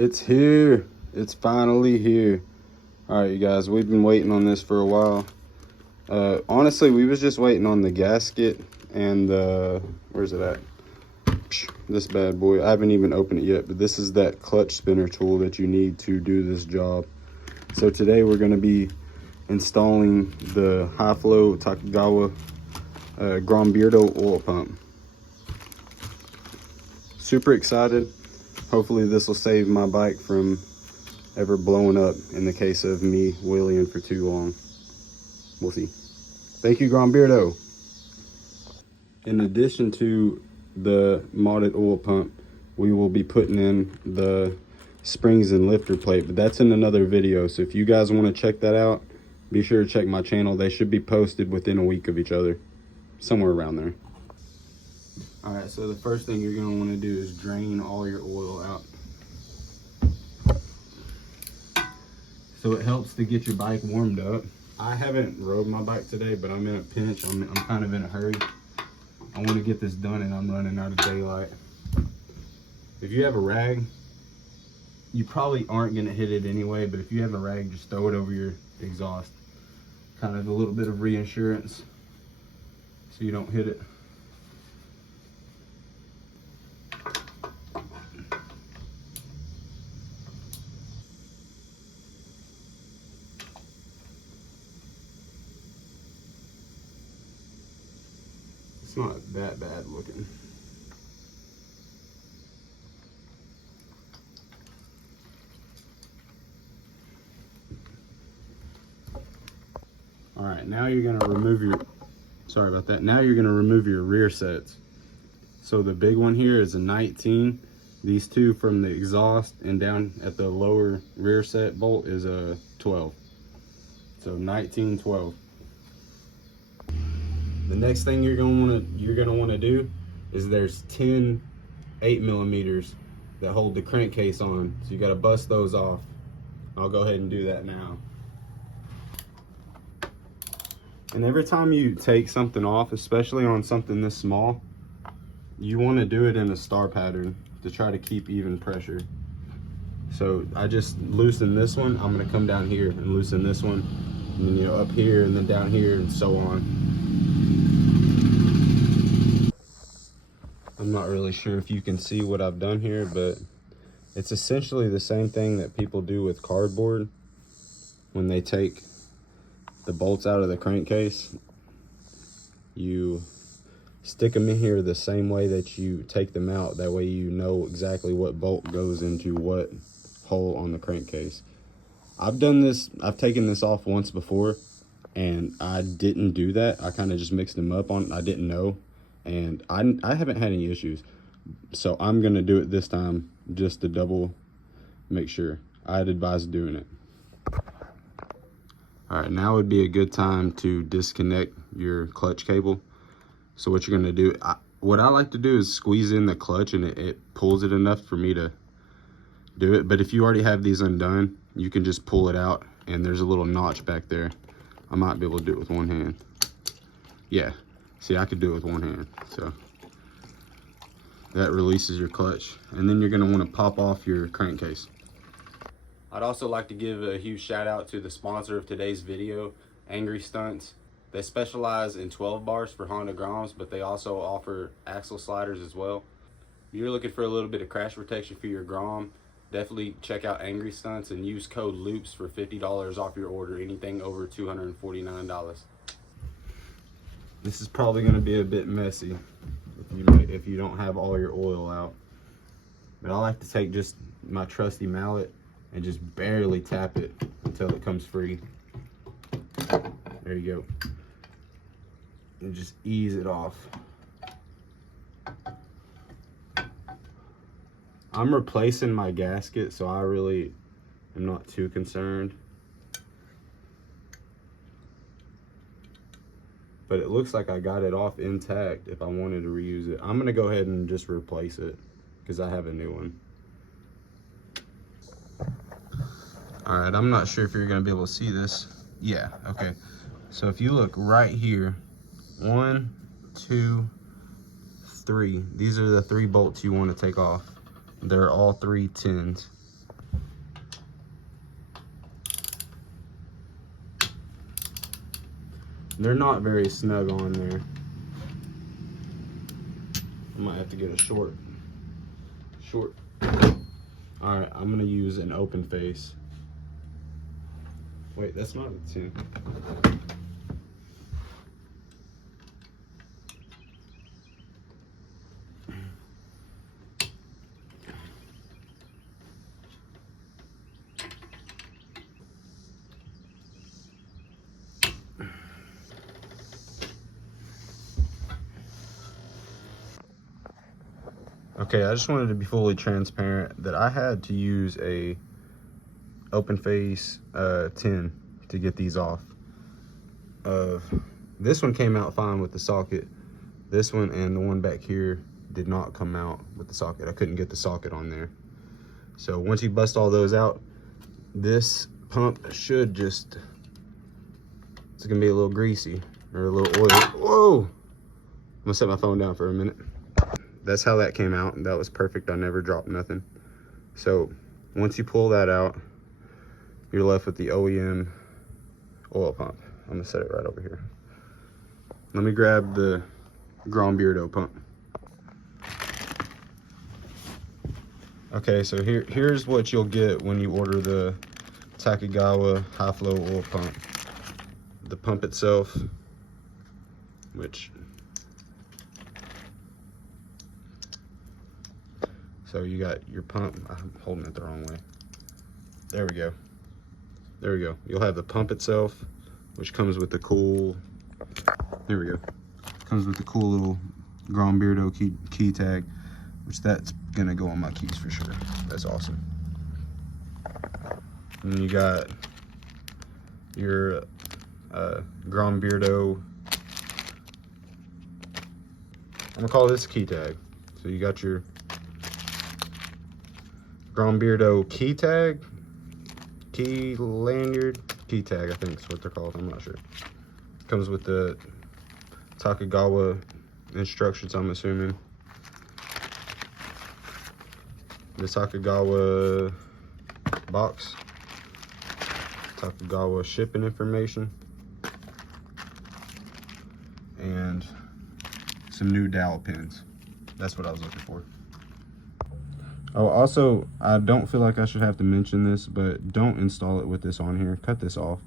It's here. It's finally here. All right, you guys, we've been waiting on this for a while. Honestly, we was just waiting on the gasket and the, where's it at? This bad boy. I haven't even opened it yet, but this is that clutch spinner tool that you need to do this job. So today we're going to be installing the high flow Takagawa Grombeardo oil pump. Super excited. Hopefully this will save my bike from ever blowing up in the case of me wheeling for too long. We'll see. Thank you, Grombeardo. In addition to the modded oil pump, we will be putting in the springs and lifter plate, but that's in another video. So if you guys want to check that out, be sure to check my channel. They should be posted within a week of each other, somewhere around there. All right, so the first thing you're going to want to do is drain all your oil out. So it helps to get your bike warmed up. I haven't rode my bike today, but I'm in a pinch. I'm kind of in a hurry. I want to get this done and I'm running out of daylight. If you have a rag, you probably aren't going to hit it anyway, but if you have a rag, just throw it over your exhaust. Kind of a little bit of reinsurance so you don't hit it. It's not that bad looking. All right, now you're gonna remove your, sorry about that. Now you're gonna remove your rear sets. So the big one here is a 19. These two from the exhaust and down at the lower rear set bolt is a 12. So 19, 12. The next thing you're gonna wanna do is there's 10 8mm that hold the crankcase on. So you gotta bust those off. I'll go ahead and do that now. And every time you take something off, especially on something this small, you wanna do it in a star pattern to try to keep even pressure. So I just loosen this one. I'm gonna come down here and loosen this one. And then, you know, up here and then down here and so on. I'm not really sure if you can see what I've done here, but it's essentially the same thing that people do with cardboard when they take the bolts out of the crankcase. You stick them in here the same way that you take them out. That way you know exactly what bolt goes into what hole on the crankcase. I've done this, I've taken this off once before and I didn't do that. I kind of just mixed them up I didn't know. And I haven't had any issues. So I'm gonna do it this time just to double make sure. I'd advise doing it. All right, now would be a good time to disconnect your clutch cable. So what you're gonna do, what I like to do is squeeze in the clutch and it pulls it enough for me to do it. But if you already have these undone, you can just pull it out and there's a little notch back there. I might be able to do it with one hand. Yeah, see, I could do it with one hand. So that releases your clutch. And then you're gonna wanna pop off your crankcase. I'd also like to give a huge shout out to the sponsor of today's video, Angry Stuntz. They specialize in 12 bars for Honda Groms, but they also offer axle sliders as well. If you're looking for a little bit of crash protection for your Grom, definitely check out Angry Stuntz and use code LOOPS for $50 off your order, anything over $249. This is probably going to be a bit messy if you don't have all your oil out. But I like to take just my trusty mallet and just barely tap it until it comes free. There you go. And just ease it off. I'm replacing my gasket, so I really am not too concerned. But it looks like I got it off intact if I wanted to reuse it. I'm gonna go ahead and just replace it because I have a new one. All right, I'm not sure if you're gonna be able to see this. Yeah, okay. So if you look right here, 1, 2, 3. These are the 3 bolts you want to take off. They're all 3 10s. They're not very snug on there. I might have to get a short. All right, I'm gonna use an open face. Wait, that's not a 10. Okay, I just wanted to be fully transparent that I had to use a open face 10 to get these off. This one came out fine with the socket. This one and the one back here did not come out with the socket. I couldn't get the socket on there. So once you bust all those out, this pump should just, it's gonna be a little greasy or a little oily. Whoa! I'm gonna set my phone down for a minute. That's how that came out, and that was perfect. I never dropped nothing. So once you pull that out, you're left with the OEM oil pump. I'm gonna set it right over here. Let me grab the Grombeardo pump. Okay, so here's what you'll get when you order the Takagawa high flow oil pump. The pump itself, which, so you got your pump. I'm holding it the wrong way. There we go. There we go. You'll have the pump itself, which comes with the cool, there we go. Comes with the cool little Grombeardo key tag, which that's gonna go on my keys for sure. That's awesome. And you got your Grombeardo, I'm gonna call this a key tag. So you got your Grombeardo key tag, key lanyard, key tag, I think is what they're called. I'm not sure. Comes with the Takagawa instructions, I'm assuming. The Takagawa box, Takagawa shipping information, and some new dowel pins. That's what I was looking for. Oh, also, I don't feel like I should have to mention this, but don't install it with this on here. Cut this off.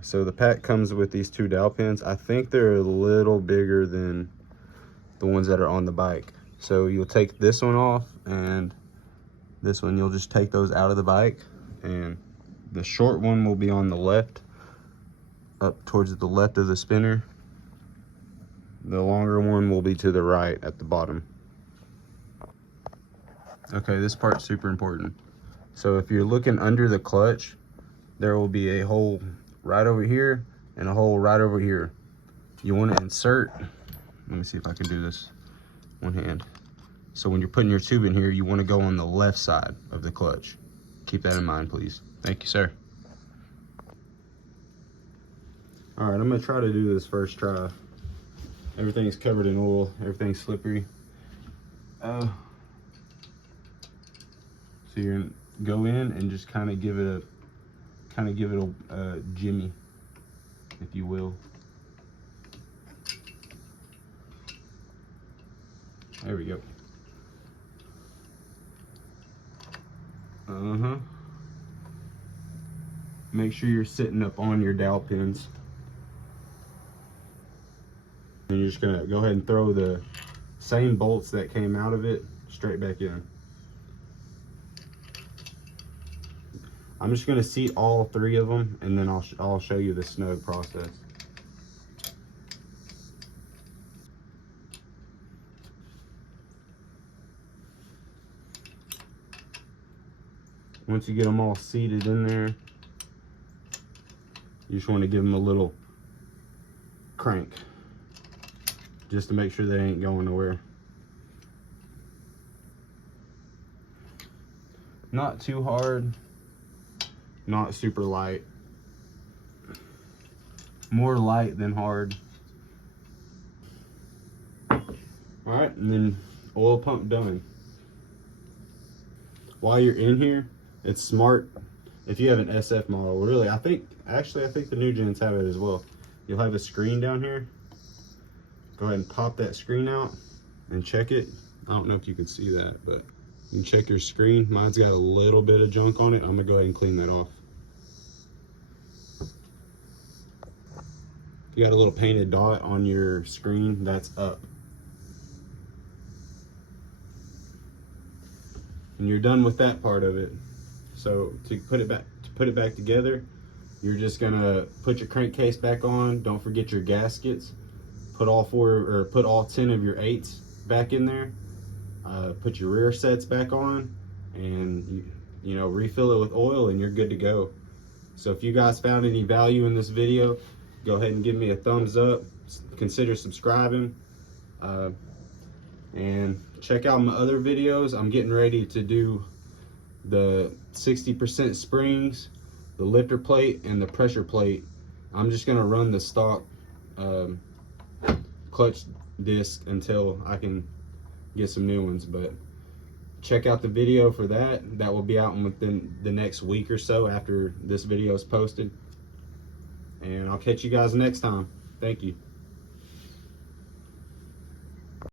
So the pack comes with these two dowel pins. I think they're a little bigger than the ones that are on the bike. So you'll take this one off, and this one, you'll just take those out of the bike, and the short one will be on the left, up towards the left of the spinner. The longer one will be to the right at the bottom. Okay, this part's super important. So if you're looking under the clutch, there will be a hole right over here and a hole right over here. You want to insert, let me see if I can do this one hand. So when you're putting your tube in here, you want to go on the left side of the clutch. Keep that in mind, please. Thank you, sir. All right, I'm gonna try to do this first try. Everything's covered in oil, everything's slippery. So you're gonna go in and just kind of give it a jimmy, if you will. There we go. Make sure you're sitting up on your dowel pins. And you're just gonna go ahead and throw the same bolts that came out of it straight back in. I'm just gonna seat all three of them, and then I'll show you the snug process. Once you get them all seated in there, you just want to give them a little crank, just to make sure they ain't going nowhere. Not too hard, not super light. More light than hard. All right, and then oil pump done. While you're in here, it's smart if you have an SF model. Really, I think the new gens have it as well. you'll have a screen down here. Go ahead and pop that screen out and check it. I don't know if you can see that, but you can check your screen. Mine's got a little bit of junk on it. I'm gonna go ahead and clean that off. You got a little painted dot on your screen, that's up. And you're done with that part of it. So to put it back together, you're just gonna put your crankcase back on. Don't forget your gaskets. Put all 10 of your 8s back in there. Put your rear sets back on, and you know, refill it with oil, and you're good to go. So if you guys found any value in this video, go ahead and give me a thumbs up. Consider subscribing, and check out my other videos. I'm getting ready to do the 60% springs, the lifter plate, and the pressure plate. I'm just gonna run the stock clutch disc until I can get some new ones. But check out the video for that. That will be out within the next week or so after this video is posted. And I'll catch you guys next time. Thank you.